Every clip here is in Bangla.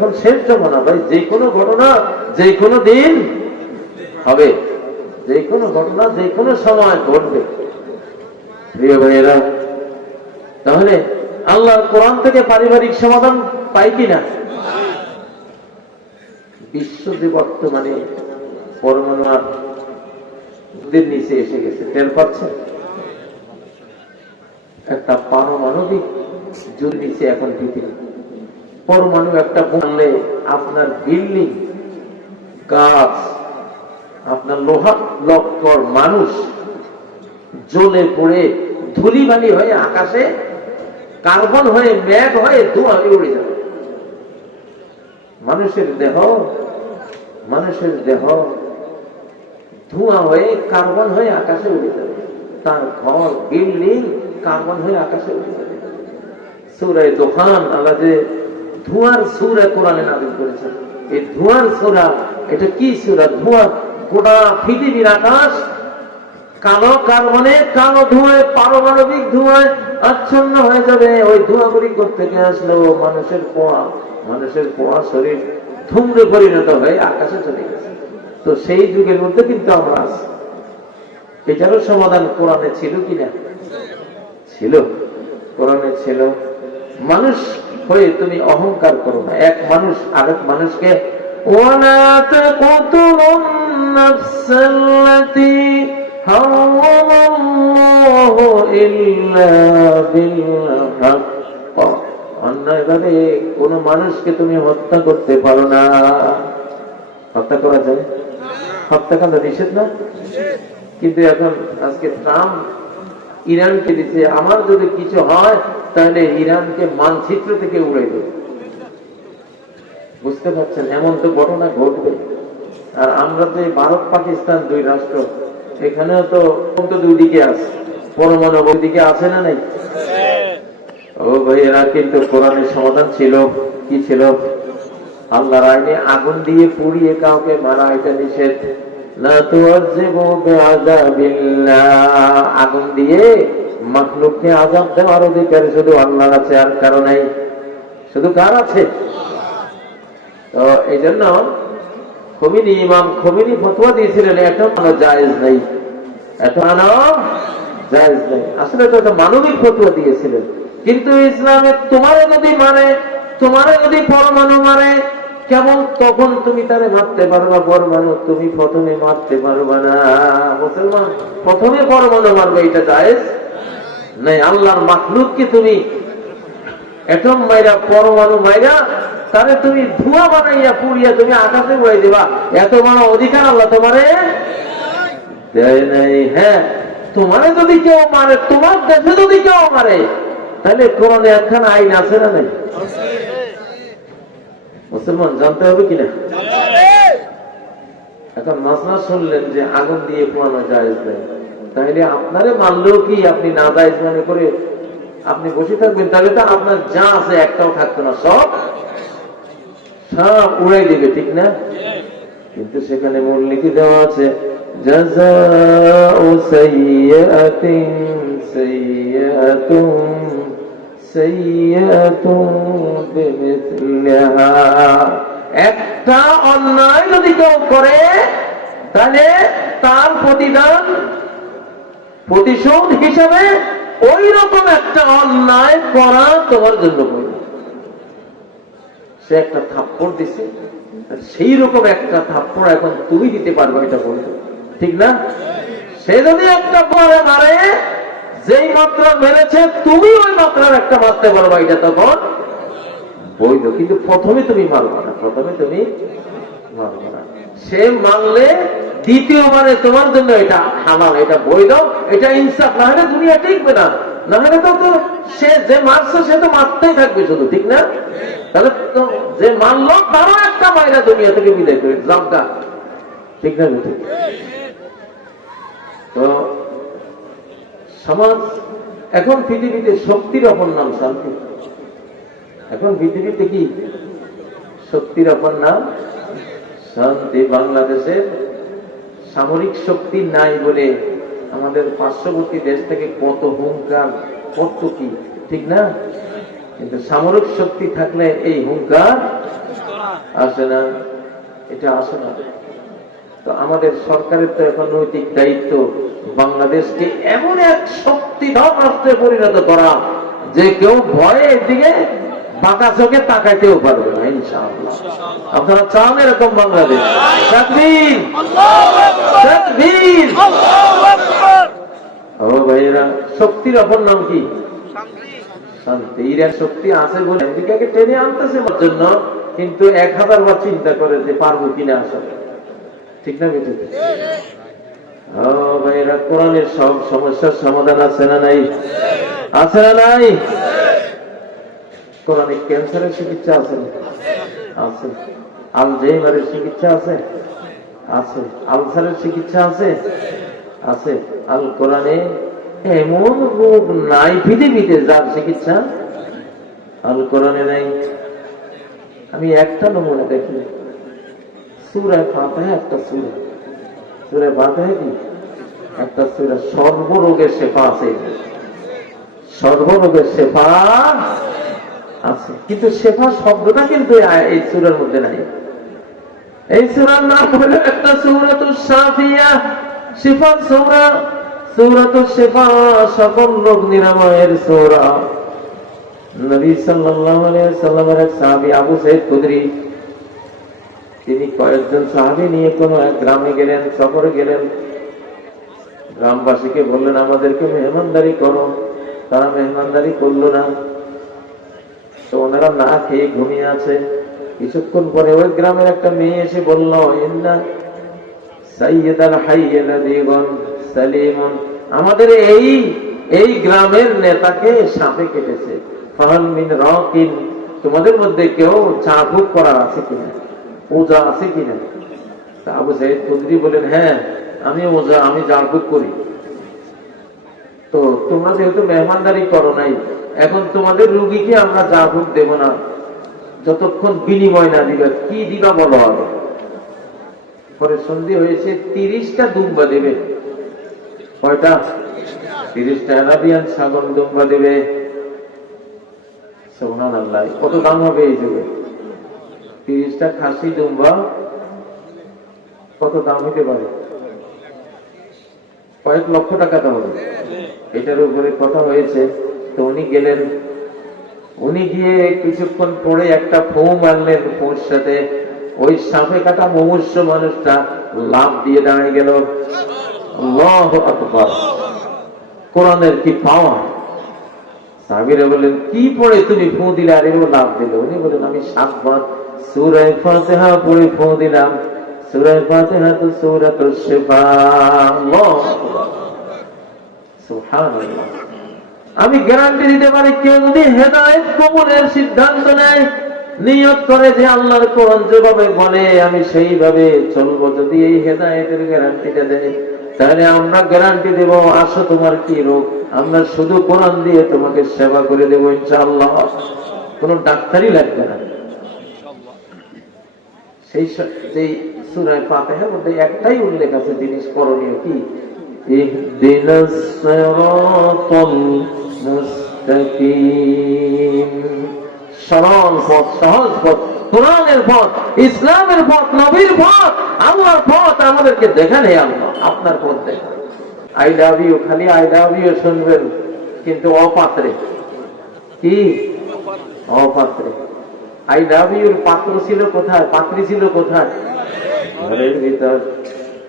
এখন শেষ জমানা ভাই, যে কোনো ঘটনা যে কোনো দিন হবে, যে কোনো ঘটনা যে কোনো সময় ঘটবে। প্রিয় ভাইয়েরা, তাহলে আল্লাহর কোরআন থেকে পারিবারিক সমাধান পাই কিনা? বিশ্ব যে বর্তমানে পরমাণুর নিচে এসে গেছে, টের পাচ্ছেন? একটা পারমাণবিক যুদ্ধ নিচে এখন পৃথিবী। পরমাণু একটা বললে আপনার বিল্ডিং, গাছ, আপনার লোহা লক্কর মানুষ জ্বলে পড়ে ধুলিবালি হয়ে আকাশে কার্বন হয়ে মেঘ হয়ে ধোঁয়া উড়ে যাবে। মানুষের দেহ ধোঁয়া হয়ে কার্বন হয়ে আকাশে উড়ে যাবে, তার ঘর বিল্ডিং কার্বন হয়ে আকাশে উড়ে যাবে। সূরা দুখান, আল্লাহ যে ধোঁয়ার সূরা কোরআনে নাযিল করেছেন, এই ধোঁয়ার সূরা, এটা কি সূরা? ধোঁয়া, গোটা পৃথিবীর আকাশ কালো কার্বনে, কালো ধোঁয়ায়, পারমাণবিক ধোঁয়ায় আচ্ছন্ন হয়ে যাবে। ওই ধোঁয়াগুলি থেকে আসলো মানুষের পোয়া শরীর ধূম্রে পরিণত হয়ে আকাশে চলে গেছে। তো সেই যুগের মধ্যে কিন্তু আমরা আছি। এটারও সমাধান কোরআনে ছিল কিনা? ছিল, কোরআনে ছিল। মানুষ হয়ে তুমি অহংকার করো না। এক মানুষ আরেক মানুষকে ওয়ালা তাকুতুলুন নাফসাল্লাতী হারামাল্লাহু ইল্লা বিল হক। অন্যায়ভাবে কোন মানুষকে তুমি হত্যা করতে পারো না। হত্যা করা যায়? হত্যাকাণ্ড নিষেধ না? কিন্তু এখন আজকে ট্রাম্প ইরানকে দিচ্ছে, আমার যদি কিছু হয় তাহলে ইরানকে মানচিত্র থেকে উড়ে দেবে। বুঝতে পারছেন? এমন তো ঘটনা ঘটবে। আর আমরা তো ভারত পাকিস্তান দুই রাষ্ট্র, এখানেও তো দুই দিকে আছে, পরমাণু ওই দিকে আছে না নাই? ও ভাইয়েরা, কিন্তু কোরআনের সমাধান ছিল কি? ছিল আল্লাহর আইনে আগুন দিয়ে পুড়িয়ে কাউকে মারা, এটা নিষেধ। লা তুআযিবু বিআযাবিল্লাহ, আগুন দিয়ে মাখলুককে আযাব দেওয়ার অধিকার শুধু আল্লাহর আছে, আর কারো নাই। শুধু কার আছে? তো এই জন্য ইমাম খোমেনি ফতোয়া দিয়েছিলেন, এটা কোনো জায়েজ নেই, এটা জায়েজ নেই। আসলে তো একটা মানবিক ফতোয়া দিয়েছিলেন। কিন্তু ইসলামে তোমারে যদি মারে, তোমারে যদি পরমাণু মারে, কেমন তখন তুমি তারে মারতে পারবা? পরমাণু তুমি প্রথমে মারতে পারবা না। মুসলমান প্রথমে পরমাণু মারবে, এটা জায়েজ নাই। আল্লাহর মাখলুককে তুমি এটম মাইরা, পরমাণু মাইরা, তাহলে তুমি ধোঁয়া বানাইয়া পুড়িয়া তুমি আকাশে উড়াই দেবা, এত বড় অধিকার আল্লাহ তোমারে দেয় নাই। হ্যাঁ, তোমারে যদি কেউ মারে, তোমার দেশে যদি কেউ মারে, তাহলে কোরআনে একখানা আইন আছে না নাই? মুসলমান জানতে হবে কিনা? এখন মাসলা শুনলেন যে আগুন দিয়ে পোড়ানো জায়েজ নেই, তাহলে আপনারে মানলেও কি আপনি না জায়েজ মনে করে আপনি বসে থাকবেন? তাহলে তো আপনার যা আছে একটাও থাকতো না, সব উড়াই দিবে, ঠিক না? কিন্তু সেখানে মূল লিখে দেওয়া আছে, জাযাউ সাইয়্যাতিন সাইয়্যাতুন সাইয়্যাতুন বিমিসলিহা। একটা অন্যায় যদি কেউ করে, তাহলে তার প্রতিশোধ হিসাবে ওই রকম একটা অন্যায় করা তোমার জন্য করবে। সে একটা থাপ্পড় দিছে, সেই রকম একটা থাপ্পড় এখন তুমি দিতে পারবে, এটা বলতো, ঠিক না? সে যদি একটা পরে মারে, যেই মাত্রা মেরেছে তুমি ওই মাত্রার একটা মারতে পারবা, এটা তখন বৈধ। কিন্তু প্রথমে তুমি মারবা না, প্রথমে তুমি মারবা না। সে মানলে দ্বিতীয়বারে তোমার জন্য এটা হালাল, এটা বৈধ, এটা ইনসাফ। না হলে দুনিয়া টিকবে না। না হলে তো সে যে মারছে সে তো মারতেই থাকবে শুধু, ঠিক না? তাহলে তো যে মানলো তারও একটা মাইরা দুনিয়া থেকে বিদায় করে জাবগা, ঠিক না? তো সমাজ এখন পৃথিবীতে শক্তির অপর নাম শান্তি। এখন পৃথিবীতে কি শক্তির অপর নাম? শান্তি। বাংলাদেশের সামরিক শক্তি নাই বলে আমাদের পার্শ্ববর্তী দেশ থেকে কত হুঙ্কার, কত কি, ঠিক না? কিন্তু সামরিক শক্তি থাকলে এই হুঙ্কার আসে না, এটা আসে না। তো আমাদের সরকারের তো এখন নৈতিক দায়িত্ব বাংলাদেশকে এমন এক শক্তিধর রাষ্ট্রে পরিণত করা যে কেউ ভয়ে এদিকে বাঁকা চোখে তাকাইতেও পারবে না, ইনশাআল্লাহ। আপনারা চান এরকম বাংলাদেশ? তাকবীর, তাকবীর। ও ভাইয়েরা, শক্তির অপর নাম কি? শান্তি। এর শক্তি আছে বলে আমেরিকাকে টেনে আনতেছে জন্য, কিন্তু 1000 বার চিন্তা করে যে পারবো কিনা আসলে, ঠিক না বেঠিক? ও ভাইয়েরা, কোরআনের সব সমস্যার সমাধান আছে না নাই? আছে না নাই? কোরআনে ক্যান্সারের চিকিৎসা আছে না? আছে। আলজাইমারের চিকিৎসা আছে? আছে। আলসারের চিকিৎসা আছে? আছে। আল কোরআনে এমন রোগ নাই পৃথিবীতে যার চিকিৎসা আল কোরআনে নাই। আমি একটা নমুনা দেখি, সূরা ফাতিহা একটা সূরা, সূরা ফাতিহা কি একটা সূরা, সর্বরোগের শেফা আছে, সর্বরোগের শেফা আছে, কিন্তু শেফা শব্দটা কিন্তু এই সূরার মধ্যে নাই। এই সূরার নাম হলো একটা সূরাতুশ শাফিয়া, শিফা সূরা, সূরাতুশ শিফা, সকল রোগ নিরাময়ের সূরা। নবী সাল্লাল্লাহু আলাইহি ওয়াসাল্লামের এক সাহাবী আবু সাঈদ খুদরি, তিনি কয়েকজন সাহাবী নিয়ে কোন এক গ্রামে গেলেন, সফরে গেলেন। গ্রামবাসীকে বললেন আমাদেরকে মেহমানদারি করো, তারা মেহমানদারি করলো না। তো ওনারা না খেয়ে ঘুমিয়ে আছে। কিছুক্ষণ পরে ওই গ্রামের একটা মেয়ে এসে বলল, ইন্না সাইয়্যিদাল হাইয়্যিল আযীম সালিমুন, আমাদের এই গ্রামের নেতাকে সাপে কেটেছে। ফাহাল মিন রাকিন, তোমাদের মধ্যে কেউ চাবুক করার আছে কিনা, ওজা আছে কিনা? আবু সাঈদ খুদরি বলেন, হ্যাঁ আমি ওজা, আমি চাবুক করি। তো তোমরা যেহেতু মেহমানদারি করো নাই, এখন তোমাদের রুগীকে আমরা চাবুক দেব না যতক্ষণ বিনিময় না দিবা। কি দিবা বলো হবে? পরে সন্ধি হয়েছে, 30টা দুম্বা দেবে। কয়টা? 30টা আরাবিয়ান ছাগল দুম্বা দেবে। সুবহানাল্লাহ, কত দাম হবে এই যুগে? 30টা খাসি দুম্বা কত দাম হতে পারে? কয়েক লক্ষ টাকা দাম হবে। এটার উপরে কথা হয়েছে। তো উনি গেলেন, উনি গিয়ে কিছুক্ষণ পরে একটা ফু মারলেন, ফুর সাথে ওই সাপে কাটা মুমূর্ষ মানুষটা লাফ দিয়ে দাঁড়িয়ে গেল। আল্লাহু আকবার, কোরআনের কি পাওয়া! সাহাবীরা বললেন, কি পড়ে তুমি ফু দিলে আর এরকম লাফ দিল? উনি বলেন, আমি 7 বার সূরা ফাতিহা পড়ে ফু দিলাম। সূরা ফাতিহা তো সূরাতুশ শিফা। আল্লাহু আকবার, সুবহানাল্লাহ। আমি গ্যারান্টি দিতে পারি, কেউ যদি হেদায়েত কবুলের সিদ্ধান্ত নেয়, নিয়ত করে যে আল্লাহর কোরআন যেভাবে বলে আমি সেইভাবে চলবো, যদি এই হেদায়েতের গ্যারান্টিটা দেয়, তাহলে আমরা গ্যারান্টি দেব, আসো তোমার কি রোগ, আমরা শুধু কোরআন দিয়ে তোমাকে সেবা করে দেবো ইনশাআল্লাহ। কোনো ডাক্তারই লাগবে না। সেই সূরা ফাতিহার মধ্যে একটাই উল্লেখ আছে জিনিস করণীয়, কি? ইহদিনাস সিরাতাল মুস্তাকিম, সরল পথ, সহজ পথ, কোরআনের পথ, ইসলামের পথ, নবীর পথ, আল্লাহর পথ আমাদেরকে দেখান। হে আল্লাহ, আপনার পথ দেখান। আই লাভ ইউ, খালি আই লাভ ইউ শুনবেন, কিন্তু অপাত্রে। কি? অপাত্রে। আই লাভ ইউর পাত্র ছিল কোথায়? পাত্রী ছিল কোথায়? ঘরের ভিতর।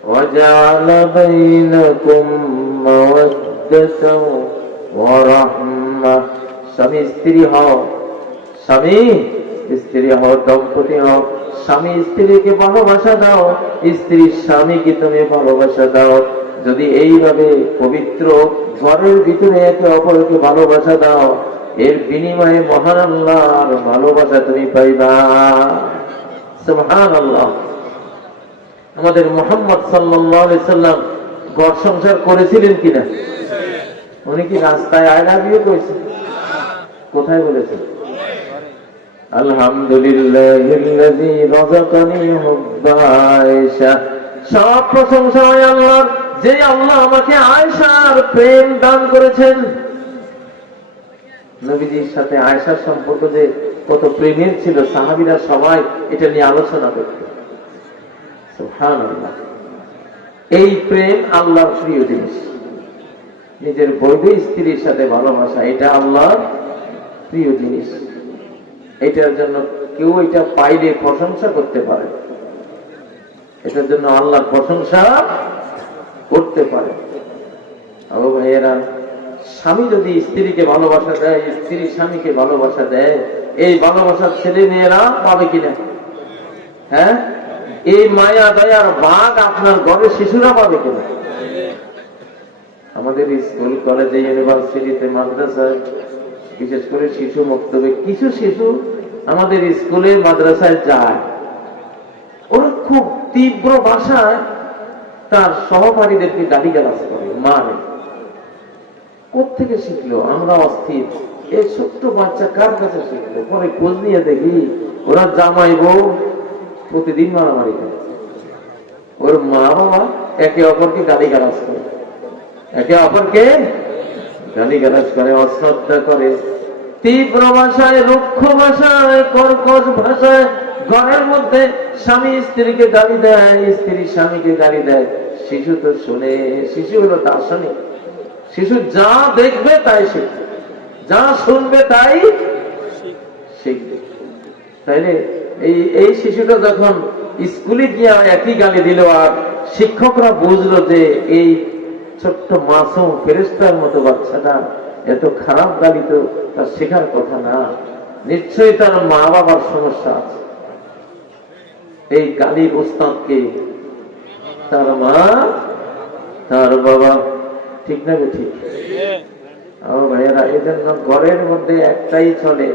ওয়াজআলা বাইনাকুম মাওয়াদ্দাতাও ওয়া রাহমাহ, স্বামী স্ত্রী হও, স্বামী স্ত্রী হও, দম্পতি হও, স্বামী স্ত্রীকে ভালোবাসা দাও, স্ত্রী স্বামীকে তুমি ভালোবাসা দাও। যদি এইভাবে পবিত্র ঘরের ভিতরে একে অপরকে ভালোবাসা দাও, এর বিনিময়ে মহান আল্লাহর ভালোবাসা তুমি পাইবা। সুবহানাল্লাহ। আমাদের মুহাম্মদ সাল্লাল্লাহু আলাইহি সাল্লাম ঘর সংসার করেছিলেন কিনা? উনি কি রাস্তায় আই লাভ ইউ করেছেন? কোথায় বলেছেন? আলহামদুলিল্লাহিল্লাযী রাযাকানি হুব্বা আয়েশা, সব প্রশংসা হয় আল্লাহর, যে আল্লাহ আমাকে আয়েশার প্রেম দান করেছেন। নবীজির সাথে আয়েশার সম্পর্ক যে কত প্রেমের ছিল, সাহাবীরা সবাই এটা নিয়ে আলোচনা করত। সুবহানাল্লাহ। এই প্রেম আল্লাহর প্রিয় জিনিস। নিজের বৈধ স্ত্রীর সাথে ভালোবাসা, এটা আল্লাহর প্রিয় জিনিস। এটার জন্য কেউ এটা পাইলে প্রশংসা করতে পারে, এটার জন্য আল্লাহর প্রশংসা করতে পারে। ও ভাইয়েরা, স্বামী যদি স্ত্রীকে ভালোবাসা দেয়, স্ত্রী স্বামীকে ভালোবাসা দেয়, এই ভালোবাসার ছেলে মেয়েরা পাবে কিনা? হ্যাঁ, এই মায়া দয়ার ভাগ আপনার ঘরে শিশুরা পাবে কিনা? আমাদের স্কুল, কলেজে, ইউনিভার্সিটিতে, মাদ্রাসায়, বিশেষ করে শিশু মক্তবে কিছু শিশু আমাদের স্কুলে মাদ্রাসায় যায়, ওরা খুব তীব্র ভাষায় তার সহপাঠীদেরকে গালিগালাজ করে, মারে। কোত্থেকে শিখলো? আমরা অস্থির, এই ছোট্ট বাচ্চা কার কাছে শিখলো? পরে খোঁজ নিয়ে দেখি ওরা জামাই বউ প্রতিদিন মারামারি করে। ওর মা বাবা একে অপরকে গালিগালাজ করে, একে অপরকে গালিগালাজ করে, অশ্রদ্ধা করে, তীব্র ভাষায়, রুক্ষ ভাষায়, কর্কশ ভাষায় ঘরের মধ্যে স্বামী স্ত্রীকে গালি দেয়, স্ত্রী স্বামীকে গালি দেয়। শিশু তো শুনে, শিশু হলো দার্শনিক। শিশু যা দেখবে তাই শিখবে, যা শুনবে তাই শিখবে। তাইলে এই শিশুটা যখন স্কুলে গিয়ে একই গালি দিল, আর শিক্ষকরা বুঝলো যে এই ছোট্ট মাসুম ফেরেশতার মতো বাচ্চাটা এত খারাপ গালি তো তার শেখার কথা না, নিশ্চয়ই তার মা বাবার সমস্যা আছে। এই গালির উস্তাদকে তার মা, তার বাবা, ঠিক না? ঠিক। আমার ভাইয়েরা, এই জন্য ঘরের মধ্যে একটাই চলে,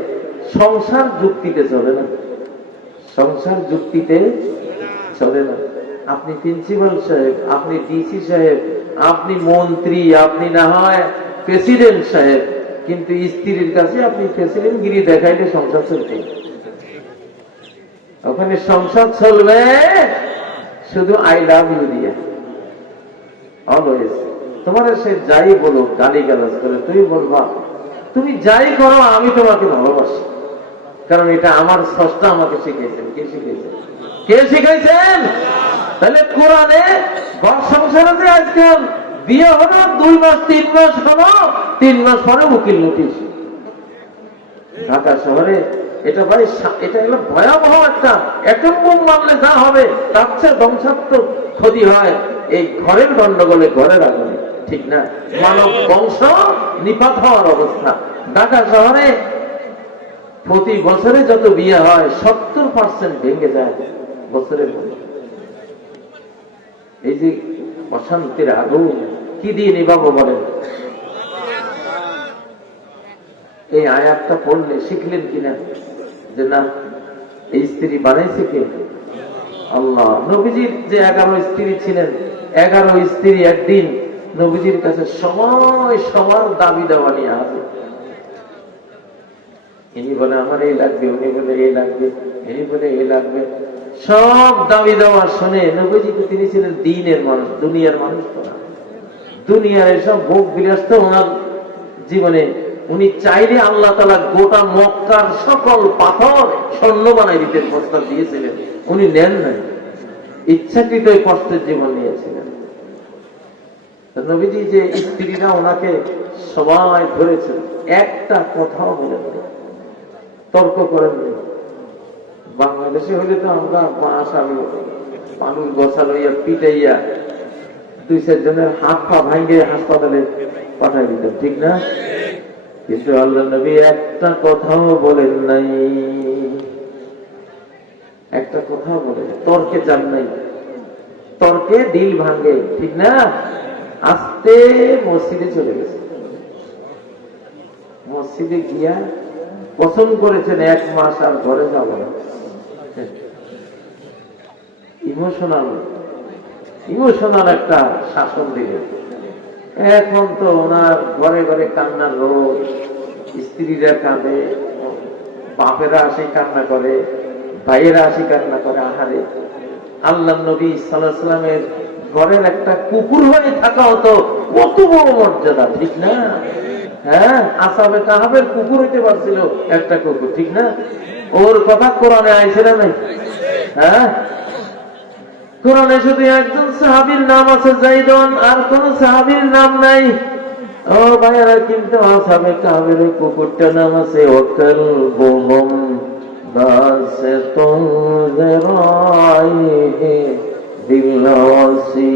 সংসার যুক্তিতে চলে না, সংসার যুক্তিতে চলে না। আপনি প্রিন্সিপাল সাহেব, আপনি ডিসি সাহেব, আপনি মন্ত্রী, আপনি না হয় প্রেসিডেন্ট সাহেব, কিন্তু স্ত্রীর কাছে আপনি প্রেসিডেন্ট গিরি দেখাইলে সংসার চলবে। ওখানে সংসার চলবে শুধু আই লাভ ইউ দিয়ে, অলওয়েজ। তোমার সে যাই বলো, গালি গালাজ করে, তুমি বলবা তুমি যাই করো আমি তোমাকে ভালোবাসি, কারণ এটা আমার স্রষ্টা আমাকে শিখিয়েছেন। কে শিখিয়েছেন? কে শিখাইছেন? তাহলে কোরআনে ঘর সংসারে যে আজকাল বিয়ে হলো 2 মাস 3 মাস হলো, 3 মাস পরে উকিল নোটিশ। ঢাকা শহরে এটা ভাই, এটা হলো ভয়াবহ একটা অ্যাটম বোম মারলে যা হবে তার চেয়ে ধ্বংসাত্মক ক্ষতি হয় এই ঘরের গন্ডগোলে, ঘরের আগুনে, ঠিক না? মানব বংশ নিপাত হওয়ার অবস্থা। ঢাকা শহরে প্রতি বছরে যত বিয়ে হয় 70% ভেঙে যায় বছরের মধ্যে। এই যে অশান্তির আগুন কি দিয়ে নিভাবো বলেন? এই আয়াতটা পড়লে শিখলেন কিনা যে না, এই স্ত্রী বানাইছে কে? আল্লাহ। নবীজির যে 11 স্ত্রী ছিলেন, 11 স্ত্রী একদিন নবীজির কাছে সময় সবার দাবি দেওয়া নিয়ে আসে। ইনি বলে আমার এই লাগবে, উনি বলে এই লাগবে, ইনি বলে এই লাগবে, সব দাবি দেওয়া শুনে নবীজি তো তিনি ছিলেন দ্বীনের মানুষ, দুনিয়ার মানুষ তো না। দুনিয়ার এসব ভোগ বিলাস তো ওনার জীবনে, উনি চাইলে আল্লাহ তাআলা গোটা মক্কার সকল পাথর স্বর্ণ বানাই দিতে প্রস্তাব দিয়েছিলেন, উনি নেন নাই, ইচ্ছাকৃত কষ্টের জীবন নিয়েছিলেন। নবীজি যে স্ত্রীরা ওনাকে সবাই ধরেছেন, একটা কথাও বলেননি, তর্ক করেননি। বাংলাদেশে হইলে তো আমরা বাঁশ আর মানুষ গছা লইয়া পিটাইয়া 2-4 জনের হাত পা ভাঙে হাসপাতালে পাঠাই দিতাম, ঠিক না? কিন্তু আল্লাহ নবী একটা কথাও বলেন নাই, একটা কথাও বলেন, তর্কে যান নাই। তর্কে দিল ভাঙে, ঠিক না? আস্তে মসজিদে চলে গেছে। মসজিদে গিয়া পছন্দ করেছেন 1 মাস আর ঘরে যাব না। ইমোশনাল একটা শাসন দিলেন। এখন তো ওনার ঘরে ঘরে কান্নার রোগ, স্ত্রীরা কাঁদে, বাপেরা আসে কান্না করে, ভাইয়েরা আসে কান্না করে। আহারে, আল্লাহ নবী সাল্লাল্লাহু আলাইহি ওয়াসাল্লামের ঘরের একটা কুকুর হয়ে থাকা হতো কত বড় মর্যাদা, ঠিক না? হ্যাঁ, আসহাবে কাহাফের কুকুর হইতে পারছিল একটা কুকুর, ঠিক না? ওর কথা কোরআনে আইছে না নাই? হ্যাঁ, কোরআনে শুধু একজন সাহাবীর নাম আছে যাইদন, আর কোন সাহাবীর নাম নাই। ও ভাইয়ারা, কিন্তু আসহাবে কাহাফের ওই কুকুরটার নাম আছে ওয়াকাল বুহুম বাসিতুন যিরাইহি বিলওয়াসি।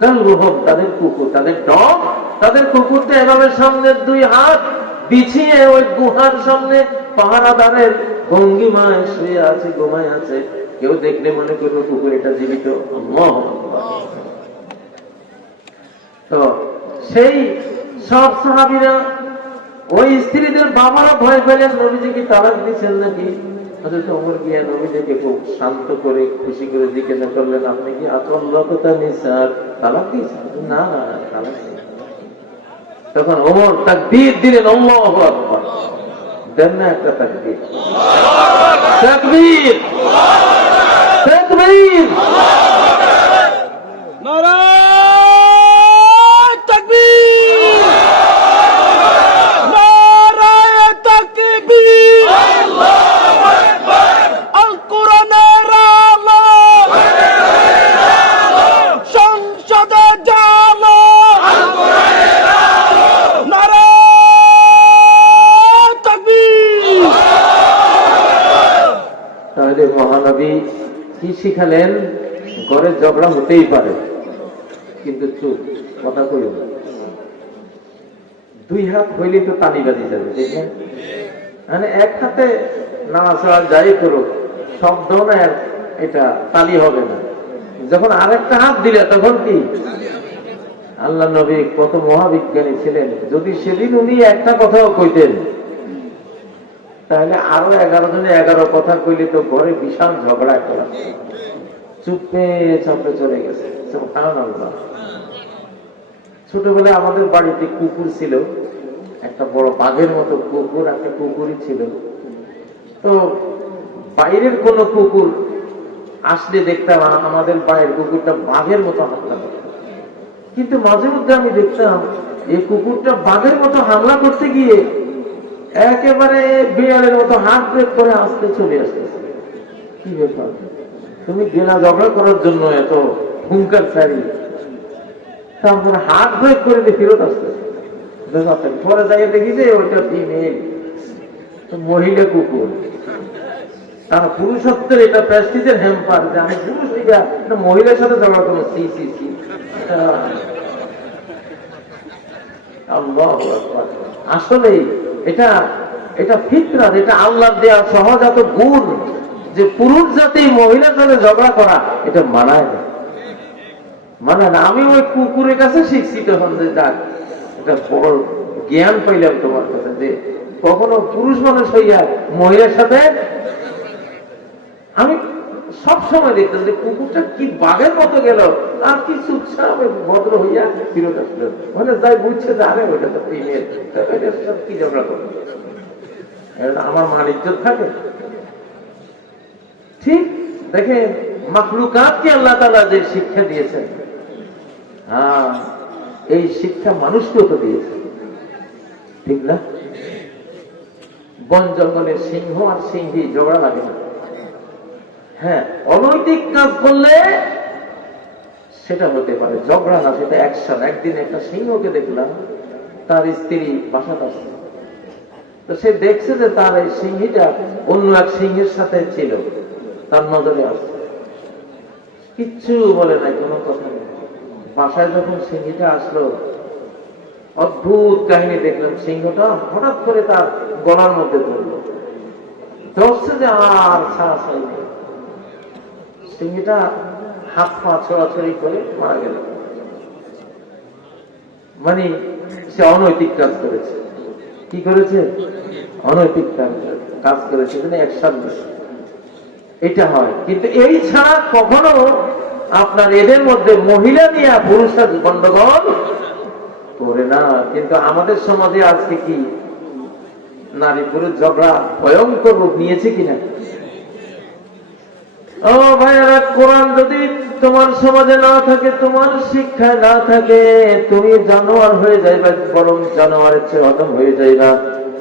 কালবুহুম তাদের কুকুর, তাদের ডগ, তাদের কুকুরটা এভাবে সামনের দুই হাত বিছিয়ে ওই গুহার সামনে পাহারাদারের ভঙ্গিমায় শুয়ে আছে, ঘুমায় আছে। কেউ দেখলে মনে করবে কুকুর এটা জীবিত। আল্লাহু আকবার। তো সেই সব সাহাবীরা, ওই স্ত্রীদের বাবারা ভয় পেলেন, নবীজিকে তালাক দিচ্ছেন নাকি। হযরত ওমর গিয়া নবীজিকে খুব শান্ত করে খুশি করে জিজ্ঞাসা করলেন, আপনি কি আতাল্লাকুতা নিসার তালাক দিয়েছেন? না না, তালাক দিইনি। তখন ওমর তাকবীর দিলেন, আল্লাহু আকবার। দেন না একটা তাকবীর, তাকবীর, তাকবীর, নারায়ে তাকবীর, নারায়ে তাকবীর, আল্লাহু আকবার। আল কোরআনের আলো সংসদে জালো, আল কোরআনের আলো, নারায়ে তাকবীর। তাহলে মহানবী কি শিখালেন? ঘরে ঝগড়া হতেই পারে, কিন্তু চুপ, কথা কইও না। দুই হাত হইলে তো তালি বাজি যাবে, ঠিক না? মানে এক হাতে নাড়াচাড়া যাই করো, শব্দ না, এটা তালি হবে না। যখন আরেকটা হাত দিলে তখন কি? আল্লাহ নবী কত মহাবিজ্ঞানী ছিলেন। যদি সেদিন উনি একটা কথাও কইতেন, তাহলে আরো 11 জনে 11 কথা কইলে তো ঘরে বিশাল ঝগড়া করা। চুপে চাপে চলে গেছে। সুবহানাল্লাহ। ছোটবেলায় আমাদের বাড়িতে কুকুর ছিল, একটা বড় বাঘের মতো কুকুর, একটা কুকুরই ছিল। তো বাইরের কোন কুকুর আসলে দেখতাম আমাদের বাড়ির কুকুরটা বাঘের মতো হামলা করত। কিন্তু মাঝে মধ্যে আমি দেখতাম এই কুকুরটা বাঘের মতো হামলা করতে গিয়ে একেবারে বিড়ালের মতো হাত ব্রেক করে আসতে চলে আসতেছে। কি ব্যাপার, তুমি গেলা ঝগড়া করার জন্য এত হুঙ্কার ছাড়ি, তারপরে হাত ব্রেক করে দিয়ে ফেরত আসতেছে। পরে যাই দেখি যে ওইটা ফিমেল, মহিলা কুকুর। তার পুরুষত্বের এটা প্রেস্টিজের হ্যাম্পার যে আমি পুরুষ হইয়া মহিলার সাথে ঝগড়া করবো। সি সি সি, আল্লাহু আকবার। আসলে এটা এটা ফিতরাত, এটা আল্লাহর দেয়া সহজাত গুণ যে পুরুষ জাতি মহিলার সাথে ঝগড়া করা এটা মানায় না, মানায় না। আমি ওই কুকুরের কাছে শিখছি তখন যে যাক, এটা বড় জ্ঞান পাইলাম তোমার কাছে যে কখনো পুরুষ মানুষ হইয়া মহিলার সাথে। আমি সব সময় দেখতাম যে কুকুরটা কি বাঘের মতো গেল আর কি চুপচাপ ভদ্র হইয়া ফিরত আসলো। মানে যাই বুঝছে যে আরে ওইটা তো ফিমেল, কি ঝগড়া করবে, আমার মান ইজ্জত থাকে। ঠিক দেখেন, মাখলুকাতকে আল্লাহ তাআলা যে শিক্ষা দিয়েছেন, হ্যাঁ, এই শিক্ষা মানুষকেও তো দিয়েছে, ঠিক না? বন জঙ্গলের সিংহ আর সিংহী ঝগড়া লাগে না। হ্যাঁ, অনৈতিক কাজ করলে সেটা হতে পারে, ঝগড়া না, সেটা অ্যাকশন। একদিন একটা সিংহকে দেখলাম, তার স্ত্রী বাসাতে আসছে। তো সে দেখছে যে তার এই সিংহীটা অন্য এক সিংহের সাথে ছিল, তার নজরে আসছে, কিচ্ছু বলে নাই, কোনো কথা নেই। বাসায় যখন সিংহীটা আসলো, অদ্ভুত কাহিনী দেখলাম। সিংহটা হঠাৎ করে তার গলার মধ্যে ধরলো, ধরছে যে আর ছাড়াছাড়ি নেই। সিংহীটা হাত পা ছড়াছড়ি করে মারা গেল। মানে সে অনৈতিক কাজ করেছে। কি করেছে? অনৈতিক কাজ করেছে, অ্যাকশন দিয়েছে। এটা হয়, কিন্তু এই ছাড়া কখনো আপনার এদের মধ্যে মহিলা নিয়ে পুরুষরা গন্ডগোল করে না। কিন্তু আমাদের সমাজে আজকে কি নারী পুরুষ ঝগড়া ভয়ঙ্কর রূপ নিয়েছে কিনা? ও ভাইয়েরা, কোরআন যদি তোমার সমাজে না থাকে, তোমার শিক্ষায় না থাকে, তুমি জানোয়ার হয়ে যাইবা, বরং জানোয়ারের চেয়ে অদম হয়ে যাইবা।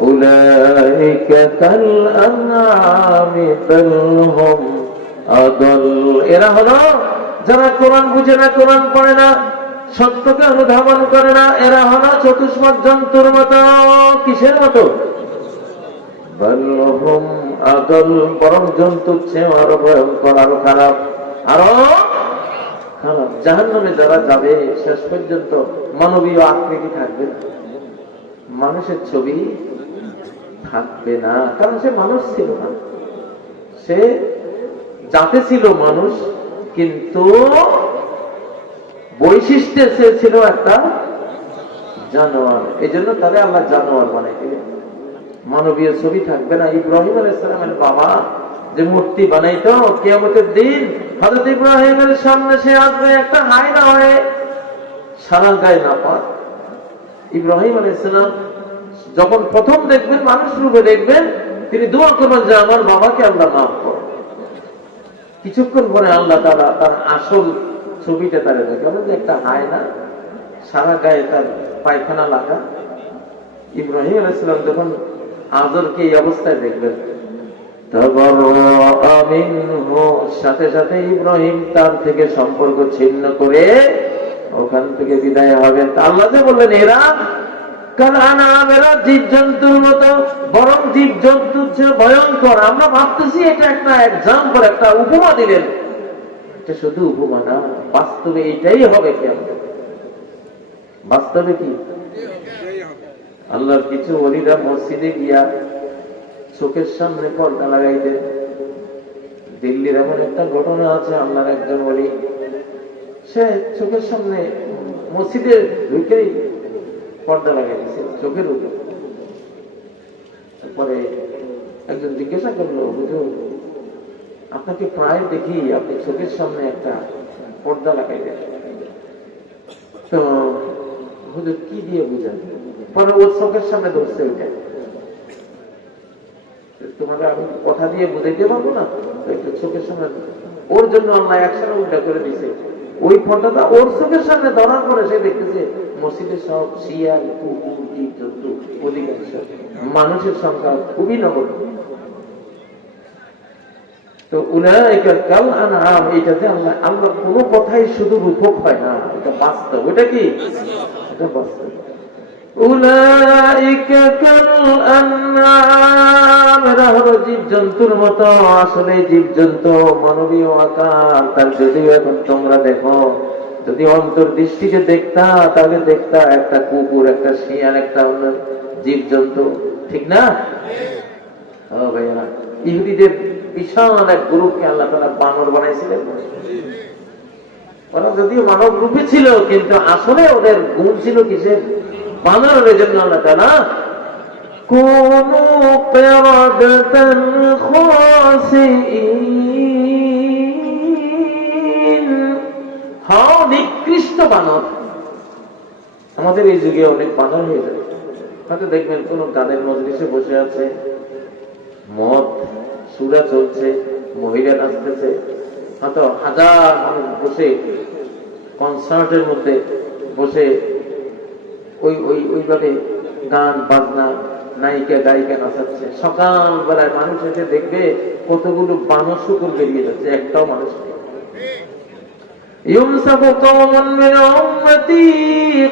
উলাইকা কাল আনআমি বাল হুম আদাল। এরা হলো যারা কোরআন বুঝে না, কোরআন পড়ে না, সত্যকে অনুধাবন করে না, এরা হলো চতুষ্পদ জন্তুর মতো। কিসের মতো? বাল হুম আদাল, বরং জন্তুর চেয়ে আরো ভয়ঙ্কর, আরো খারাপ, আরো খারাপ। জাহান্নামে যারা যাবে, শেষ পর্যন্ত মানবীয় আকৃতি থাকবে না, মানুষের ছবি থাকবে না, কারণ সে মানুষ ছিল না। সে জাতে ছিল মানুষ, কিন্তু বৈশিষ্ট্যে সে ছিল একটা জানোয়ার। এই জন্য তারে আল্লাহ জানোয়ার বানাই দিলেন, মানবীয় ছবি থাকবে না। ইব্রাহিম আলাইহিস সালামের বাবা যে মূর্তি বানাইতো, কিয়ামতের দিন হযরত ইব্রাহিমের সামনে সে আসবে একটা হায়না হয়ে, সারা গায়ে নাপাক। ইব্রাহিম আলাইহিস সালাম যখন প্রথম দেখবেন, মানুষ রূপে দেখবেন, তিনি দোয়া করবেন যে আমার বাবাকে আল্লাহ মাফ করো। কিছুক্ষণ পরে আল্লাহ তাআলা তার আসল ছবিটা তারে দেখাবেন, যে একটা হায়না, সারা গায়ে তার পায়খানা লাগা। ইব্রাহিম আলাইহিস সালাম যখন আজরকে এই অবস্থায় দেখবেন, সাথে সাথে ইব্রাহিম তার থেকে সম্পর্ক ছিন্ন করে ওখান থেকে বিদায় হবেন। আল্লাহ যে বললেন এরা এরা জীবজন্তুর মতো, বরং জীবজন্তুর চেয়ে ভয়ঙ্কর। আমরা ভাবতেছি এটা একটা এক্সাম্পল, একটা উপমা দিলেন, এটা শুধু উপমা না, বাস্তবে এটাই হবে। কেমন বাস্তবে কি? আল্লাহর কিছু ওলিরা মসজিদে গিয়া চোখের সামনে পর্দা লাগাইতেন। দিল্লির এমন একটা ঘটনা আছে, আল্লাহর একজন ওলি, সে চোখের সামনে মসজিদে ঢুকেই পর্দা লাগাই দিয়েছে চোখের উপর। তারপরে একজন জিজ্ঞাসা করলো, হুজুর আপনাকে প্রায় দেখি আপনি চোখের সামনে একটা পর্দা লাগাই দেন, তো হুজুর কি দিয়ে বুঝান? পরে ওর চোখের সামনে ধরছে ওইটা, তোমাকে আমি কথা দিয়ে বুঝাইতে পারবো না, একটু চোখের সামনে। ওর জন্য আল্লাহ একসাথে উল্টা করে দিছে ওই ফটোটা। ওর চোখের সামনে ধরার পরে সে দেখতেছে মসজিদের সব শিয়াল, কুকুর, জীবজন্তু, অধিকাংশ মানুষের সংখ্যা খুবই নগর। তো উলাইকা কাল আনআম, এটাতে আল্লাহ কোনো কথাই শুধু রূপক হয় না, এটা বাস্তব। ওটা কি? এটা বাস্তব। উলাইকা কাল আনআম, এরা হলো জীবজন্তুর মতো। আসলে জীবজন্তু মানবীয় আকার তার, যদিও এখন তোমরা দেখো, যদি অন্তর্দৃষ্টিতে দেখতা তাহলে দেখতা একটা কুকুর, একটা শিয়াল, একটা অন্য জীবজন্তু, ঠিক না? ও ভাইয়া, ইহুদিদের বিশাল এক গ্রুপকে আল্লাহ তাআলা বানর বানাইছিলেন। ওরা যদিও মানব রূপে ছিল, কিন্তু আসলে ওদের গুণ ছিল কিসের? বানরের। জন্য আল্লাহ তাআলা কুনু কিরাদাতান খাসিইন, হও নিকৃষ্ট বানর। আমাদের এই যুগে অনেক বানর হয়ে যায়। হয়তো দেখবেন কোন গানের মজলিসে বসে আছে, মদ সুরা চলছে, মহিলা নাচতেছে, হয়তো হাজার মানুষ বসে কনসার্টের মধ্যে বসে ওইভাবে গান বাজনা, নায়িকা গায়িকা নাচাচ্ছে। সকাল বেলায় মানুষ এসে দেখবে কতগুলো বানর শুকুর বেরিয়ে যাচ্ছে, একটাও মানুষ নেই। ইউনসাফু কওমান মিন উম্মতি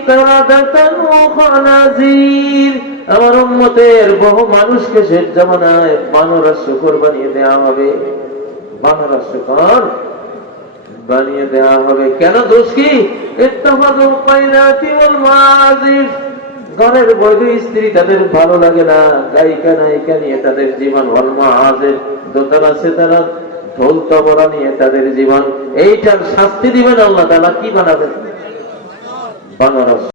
কিরাদাতান ওয়া খানাজির, আমার উম্মতের বহু মানুষকে শেষ জামানায় বানর শুকর বানিয়ে দেওয়া হবে, বানর শুকর বানিয়ে দেওয়া হবে। কেন? দোষ কি? ইত্তাখাযুল কায়নাতি ওয়াল মাযিফ, ঘরের বৈধ স্ত্রী তাদের ভালো লাগে না, গায়িকা নায়িকা নিয়ে তাদের জীবন, ওয়াল মাযিফ দোতলা সেতারা ঢোল তবলা নিয়ে তাদের জীবন। এইটার শাস্তি দিবেন আল্লাহ তাআলা। কি বানাবেন? বানর।